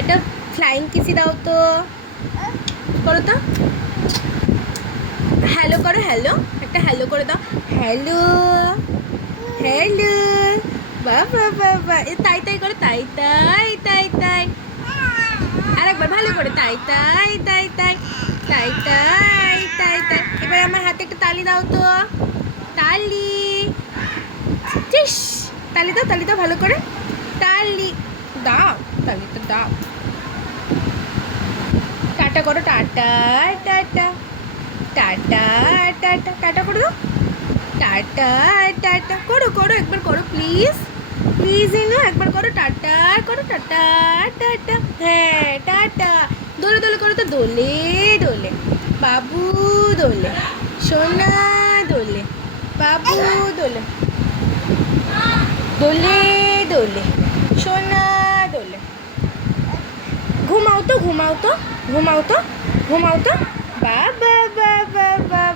একটা ফ্লাইং কিসি দাও তো, করো তো, হ্যালো করো, হ্যালো, একটা হ্যালো করে দাও, হ্যালো হ্যালো, বাবা বাবা, এ তাই তাই করো, তাই তাই তাই তাই, আর একবার ভালো করে, তাই তাই তাই তাই তাই তাই তাই তাই। এবার আমার হাতে একটা তালি দাও তো, তালি, চিস, তালি দাও ভালো করে, তালি দাও, তালিটা দাও, টাটা করো, tata tata tata tata tata করে দাও, টাটা টাটা করো করো, একবার করো প্লিজ, প্লিজ ইনু একবার করো, টাটা করো, টাটা টাটা, হ্যাঁ টাটা, দোলে দোলে করো তো, দোলে দোলে, বাবু দোলে, সোনা দোলে, বাবু দোলে, দোলে দোলে, সোনা দোলে, ঘুমাও তো ঘুমাও তো ঘুমাও তো ঘুমাও তো, বাবা বাবা বাবা।